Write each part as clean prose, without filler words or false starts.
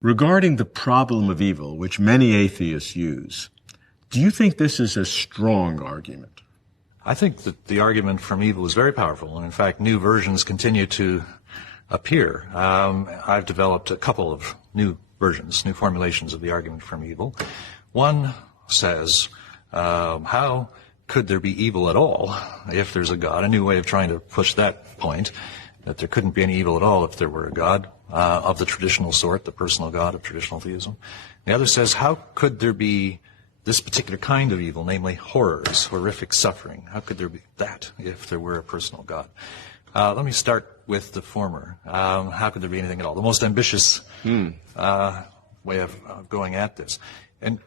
Regarding the problem of evil, which many atheists use, do you think this is a strong argument? I think that the argument from evil is very powerful, and in fact, new versions continue to appear. I've developed a couple of new versions, new formulations of the argument from evil. One says, how could there be evil at all if there's a God? A new way of trying to push that point, that there couldn't be any evil at all if there were a God of the traditional sort, the personal God of traditional theism. The other says, how could there be this particular kind of evil, namely horrors, horrific suffering? How could there be that if there were a personal God? Let me start with the former. How could there be anything at all? The most ambitious way of going at this. And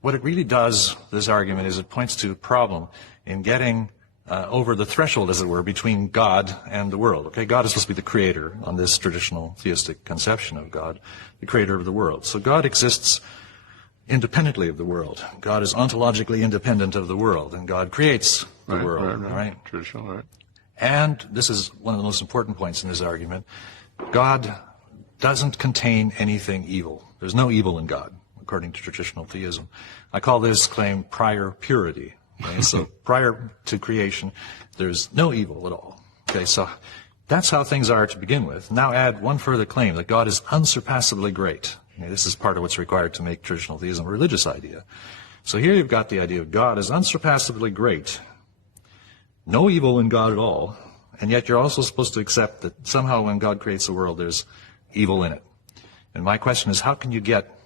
what it really does, this argument, is it points to a problem in getting over the threshold, as it were, between God and the world. Okay, God is supposed to be the creator on this traditional theistic conception of God, the creator of the world. So God exists independently of the world. God is ontologically independent of the world, and God creates the world. Right? Traditional, right. And this is one of the most important points in this argument. God doesn't contain anything evil. There's no evil in God, according to traditional theism. I call this claim prior purity. Okay? So prior to creation, there's no evil at all. Okay, so that's how things are to begin with. Now add one further claim, that God is unsurpassably great. Okay, this is part of what's required to make traditional theism a religious idea. So here you've got the idea of God is unsurpassably great. No evil in God at all, and yet you're also supposed to accept that somehow when God creates the world, there's evil in it. And my question is, how can you get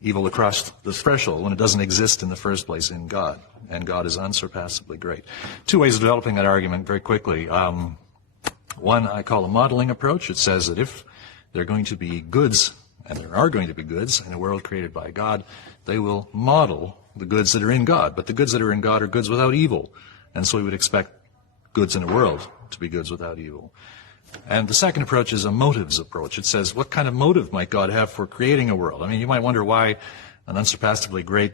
evil across the threshold when it doesn't exist in the first place in God, and God is unsurpassably great? Two ways of developing that argument very quickly. One I call a modeling approach. It says that if there are going to be goods, and there are going to be goods in a world created by God, they will model the goods that are in God. But the goods that are in God are goods without evil. And so we would expect goods in a world to be goods without evil. And the second approach is a motives approach. It says, what kind of motive might God have for creating a world? I mean, you might wonder why an unsurpassably great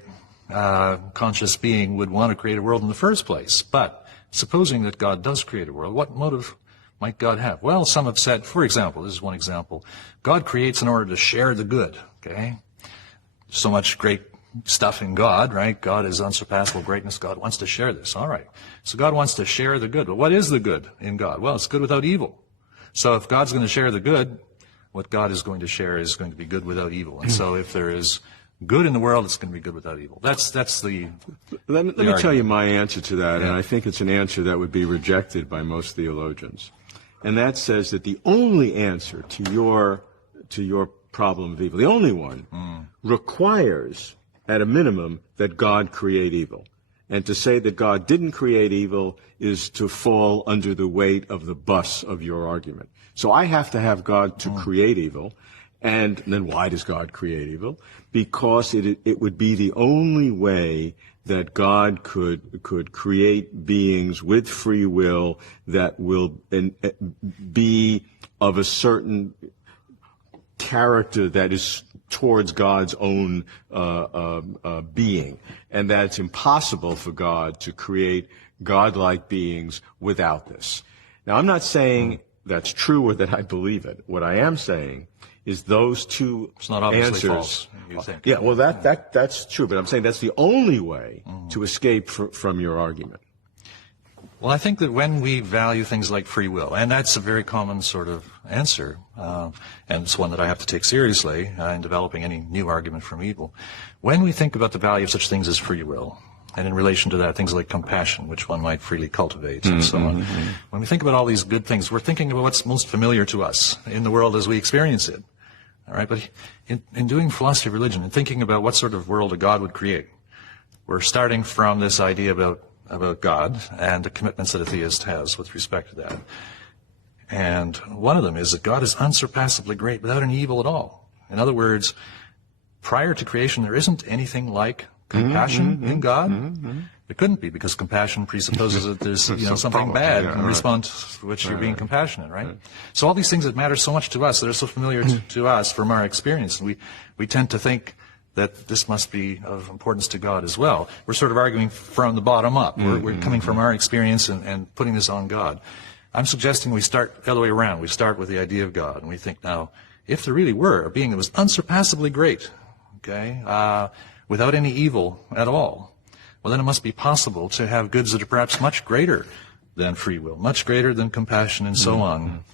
conscious being would want to create a world in the first place. But supposing that God does create a world, what motive might God have? Well, some have said, for example, this is one example, God creates in order to share the good, okay? So much great stuff in God, right? God is unsurpassable greatness. God wants to share this. All right. So God wants to share the good. But what is the good in God? Well, it's good without evil. So if God's going to share the good, what God is going to share is going to be good without evil. And so if there is good in the world, it's going to be good without evil. That's the Let me tell you my answer to that, Yeah. and I think it's an answer that would be rejected by most theologians. And that says that the only answer to your problem of evil, the only one, requires, at a minimum, that God create evil. And to say that God didn't create evil is to fall under the weight of the bus of your argument. So I have to have God to create evil. And then why does God create evil? Because it would be the only way that God could create beings with free will that will be of a certain character that is towards God's own being, and that it's impossible for God to create godlike beings without this. Now, I'm not saying that's true or that I believe it. What I am saying is those two It's not obviously answers. false, you think. Yeah, well, that's true, but I'm saying that's the only way to escape from your argument. Well, I think that when we value things like free will, and that's a very common sort of answer, and it's one that I have to take seriously in developing any new argument from evil, when we think about the value of such things as free will, and in relation to that, things like compassion, which one might freely cultivate, and so on, when we think about all these good things, we're thinking about what's most familiar to us in the world as we experience it. All right, but in doing philosophy of religion and thinking about what sort of world a God would create, we're starting from this idea about God and the commitments that a theist has with respect to that. And one of them is that God is unsurpassably great without any evil at all. In other words, prior to creation, there isn't anything like compassion in God. There couldn't be, because compassion presupposes that there's something bad in response to which you're being compassionate, right? So all these things that matter so much to us, that are so familiar to us from our experience, we tend to think that this must be of importance to God as well. We're sort of arguing from the bottom up. We're coming from our experience and putting this on God. I'm suggesting we start the other way around. We start with the idea of God, and we think now, if there really were a being that was unsurpassably great, okay, without any evil at all, well, then it must be possible to have goods that are perhaps much greater than free will, much greater than compassion and so on,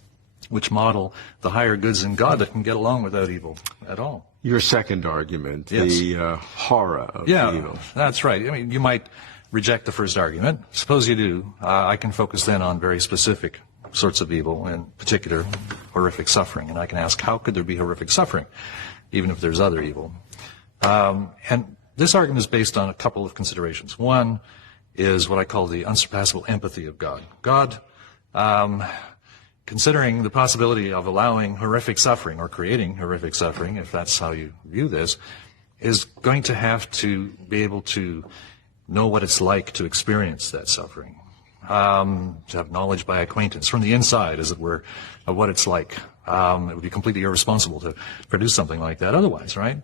which model the higher goods in God that can get along without evil at all. Your second argument, Yes. the horror of Yeah, evil. that's right. I mean, you might reject the first argument. Suppose you do. I can focus then on very specific sorts of evil, in particular horrific suffering. And I can ask, how could there be horrific suffering, even if there's other evil? And this argument is based on a couple of considerations. One is what I call the unsurpassable empathy of God. God, considering the possibility of allowing horrific suffering or creating horrific suffering, if that's how you view this, is going to have to be able to know what it's like to experience that suffering, to have knowledge by acquaintance from the inside, as it were, of what it's like. It would be completely irresponsible to produce something like that otherwise, right?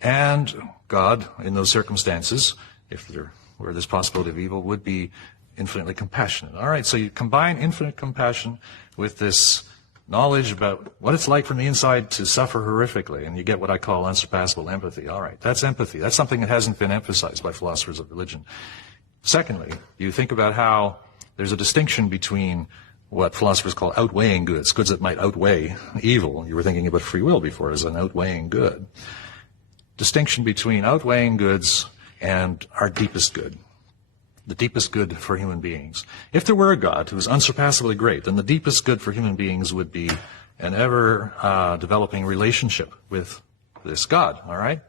And God, in those circumstances, if there were this possibility of evil, would be infinitely compassionate. All right, so you combine infinite compassion with this knowledge about what it's like from the inside to suffer horrifically, and you get what I call unsurpassable empathy. All right, that's empathy. That's something that hasn't been emphasized by philosophers of religion. Secondly, you think about how there's a distinction between what philosophers call outweighing goods, goods that might outweigh evil. You were thinking about free will before as an outweighing good. Distinction between outweighing goods and our deepest good. The deepest good for human beings. If there were a God who was unsurpassably great, then the deepest good for human beings would be an ever-developing relationship with this God, all right?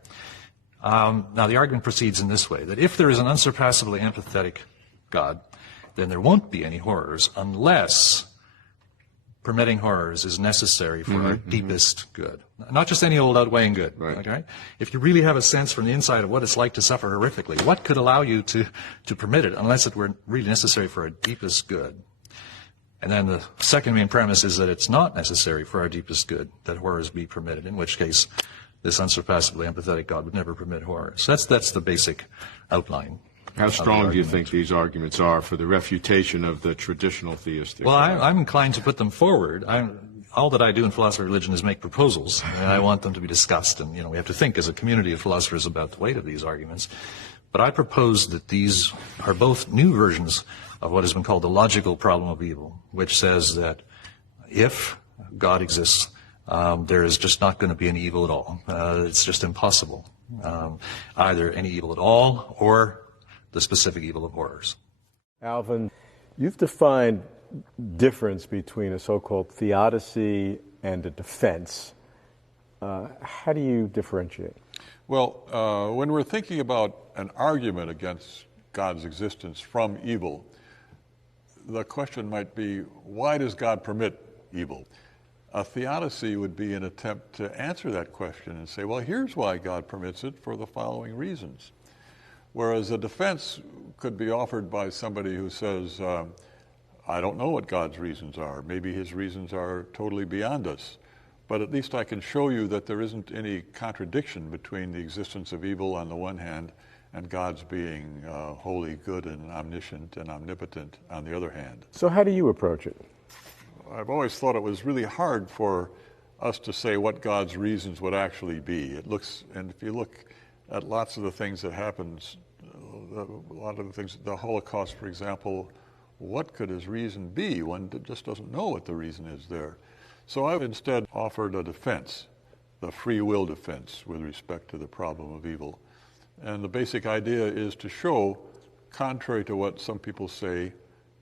Now, the argument proceeds in this way, that if there is an unsurpassably empathetic God, then there won't be any horrors unless permitting horrors is necessary for our deepest good. Not just any old outweighing good. Right. Okay? If you really have a sense from the inside of what it's like to suffer horrifically, what could allow you to permit it unless it were really necessary for our deepest good? And then the second main premise is that it's not necessary for our deepest good that horrors be permitted, in which case this unsurpassably empathetic God would never permit horrors. That's the basic outline. How strong do you think these arguments are for the refutation of the traditional theistic? Well, I'm inclined to put them forward. All that I do in philosophy of religion is make proposals, and I want them to be discussed. And, we have to think as a community of philosophers about the weight of these arguments. But I propose that these are both new versions of what has been called the logical problem of evil, which says that if God exists, there is just not going to be any evil at all. It's just impossible. Either any evil at all or the specific evil of horrors. Alvin, you've defined difference between a so-called theodicy and a defense. How do you differentiate? Well, when we're thinking about an argument against God's existence from evil, the question might be, why does God permit evil? A theodicy would be an attempt to answer that question and say, well, here's why God permits it for the following reasons. Whereas a defense could be offered by somebody who says, I don't know what God's reasons are. Maybe his reasons are totally beyond us. But at least I can show you that there isn't any contradiction between the existence of evil on the one hand and God's being wholly good and omniscient and omnipotent on the other hand. So how do you approach it? I've always thought it was really hard for us to say what God's reasons would actually be. And if you look at lots of the things that happens, a lot of the things, the Holocaust, for example, what could his reason be? One just doesn't know what the reason is there. So I've instead offered a defense, the free will defense with respect to the problem of evil. And the basic idea is to show, contrary to what some people say,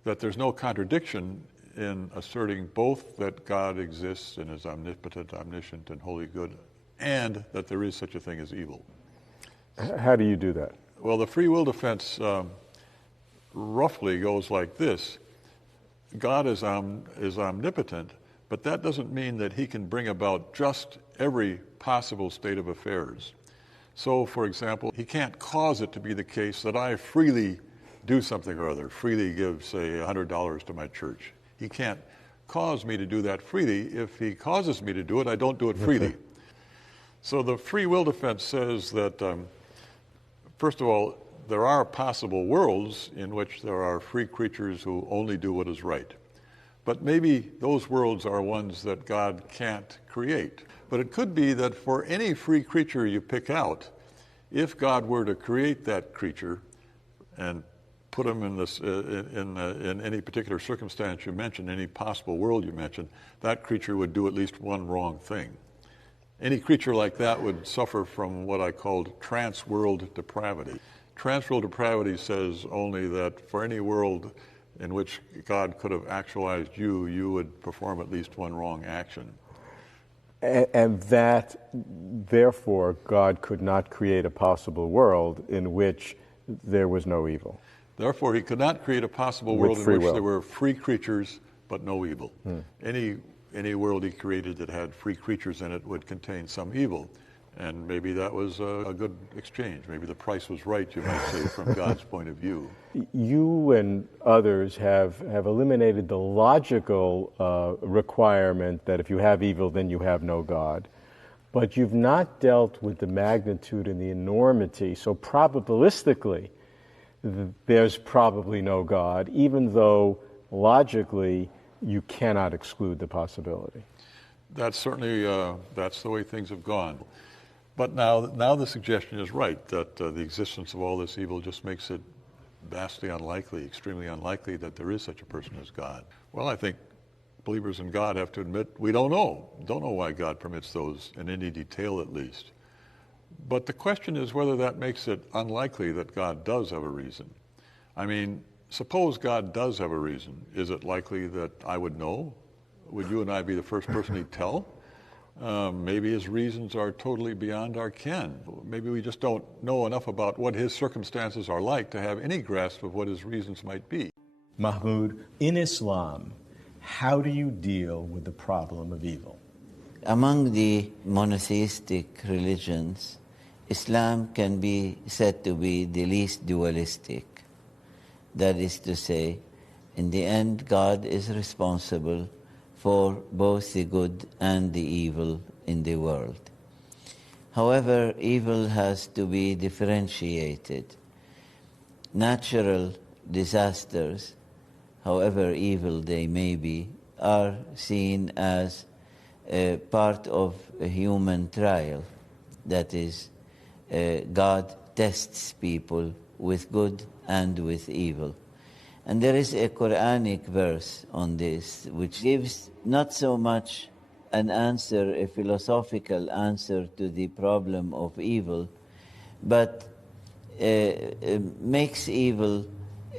that there's no contradiction in asserting both that God exists and is omnipotent, omniscient, and wholly good, and that there is such a thing as evil. How do you do that? Well, the free will defense roughly goes like this. God is omnipotent, but that doesn't mean that he can bring about just every possible state of affairs. So, for example, he can't cause it to be the case that I freely do something or other, freely give, say, $100 to my church. He can't cause me to do that freely. If he causes me to do it, I don't do it freely. So the free will defense says that first of all, there are possible worlds in which there are free creatures who only do what is right. But maybe those worlds are ones that God can't create. But it could be that for any free creature you pick out, if God were to create that creature and put him in this in any particular circumstance you mentioned, any possible world you mentioned, that creature would do at least one wrong thing. Any creature like that would suffer from what I called trans-world depravity. Trans-world depravity says only that for any world in which God could have actualized you, you would perform at least one wrong action. And that, therefore, God could not create a possible world in which there was no evil. Therefore, he could not create a possible world in free which will. there were free creatures but no evil. Any world he created that had free creatures in it would contain some evil. And maybe that was a good exchange. Maybe the price was right, you might say, from God's point of view. You and others have eliminated the logical requirement that if you have evil, then you have no God. But you've not dealt with the magnitude and the enormity. So probabilistically, there's probably no God, even though logically you cannot exclude the possibility. That's certainly, that's the way things have gone. But now the suggestion is right, that the existence of all this evil just makes it vastly unlikely, extremely unlikely that there is such a person as God. Well, I think believers in God have to admit we don't know why God permits those in any detail at least. But the question is whether that makes it unlikely that God does have a reason. I mean, suppose God does have a reason. Is it likely that I would know? Would you and I be the first person he'd tell? Maybe his reasons are totally beyond our ken. Maybe we just don't know enough about what his circumstances are like to have any grasp of what his reasons might be. Mahmoud, in Islam, how do you deal with the problem of evil? Among the monotheistic religions, Islam can be said to be the least dualistic. That is to say, in the end, God is responsible for both the good and the evil in the world. However, evil has to be differentiated. Natural disasters, however evil they may be, are seen as a part of a human trial. That is, God tests people with good and with evil. And there is a Quranic verse on this which gives not so much an answer, a philosophical answer to the problem of evil, but makes evil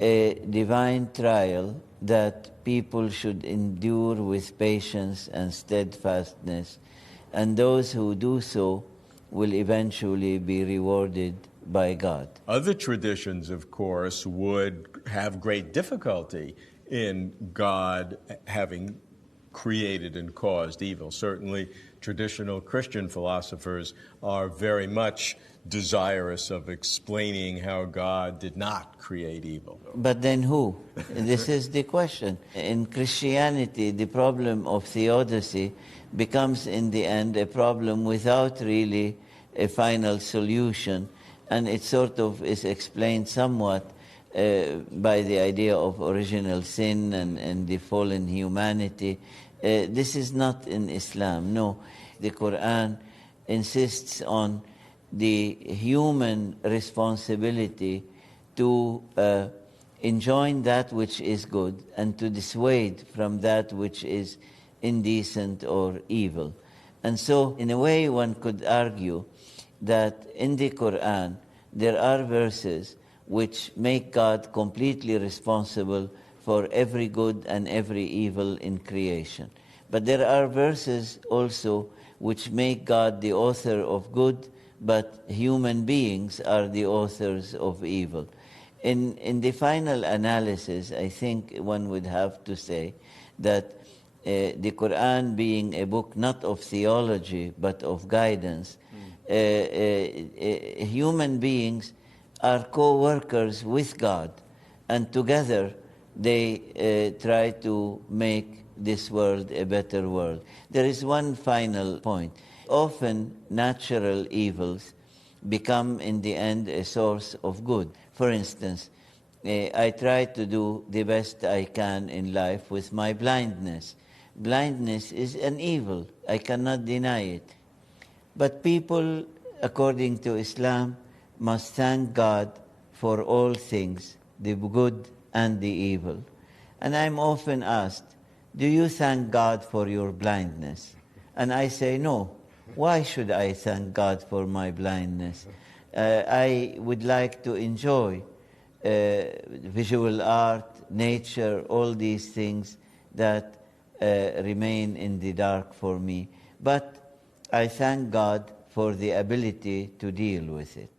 a divine trial that people should endure with patience and steadfastness, and those who do so will eventually be rewarded by God. Other traditions, of course, would have great difficulty in God having created and caused evil. Certainly, traditional Christian philosophers are very much desirous of explaining how God did not create evil. But then who? This is the question. In Christianity, the problem of theodicy becomes in the end a problem without really a final solution, and it sort of is explained somewhat by the idea of original sin and the fallen humanity. This is not in Islam, no. The Quran insists on the human responsibility to enjoin that which is good and to dissuade from that which is indecent or evil. And so, in a way, one could argue that in the Quran there are verses which make God completely responsible for every good and every evil in creation. But there are verses also which make God the author of good, but human beings are the authors of evil. In the final analysis, I think one would have to say that the Quran being a book not of theology but of guidance, human beings are co-workers with God, and together they try to make this world a better world. There is one final point. Often natural evils become in the end a source of good. For instance, I try to do the best I can in life with my blindness. Blindness is an evil. I cannot deny it. But people, according to Islam, must thank God for all things, the good and the evil. And I'm often asked, do you thank God for your blindness? And I say, no. Why should I thank God for my blindness? I would like to enjoy visual art, nature, all these things that remain in the dark for me. But I thank God for the ability to deal with it.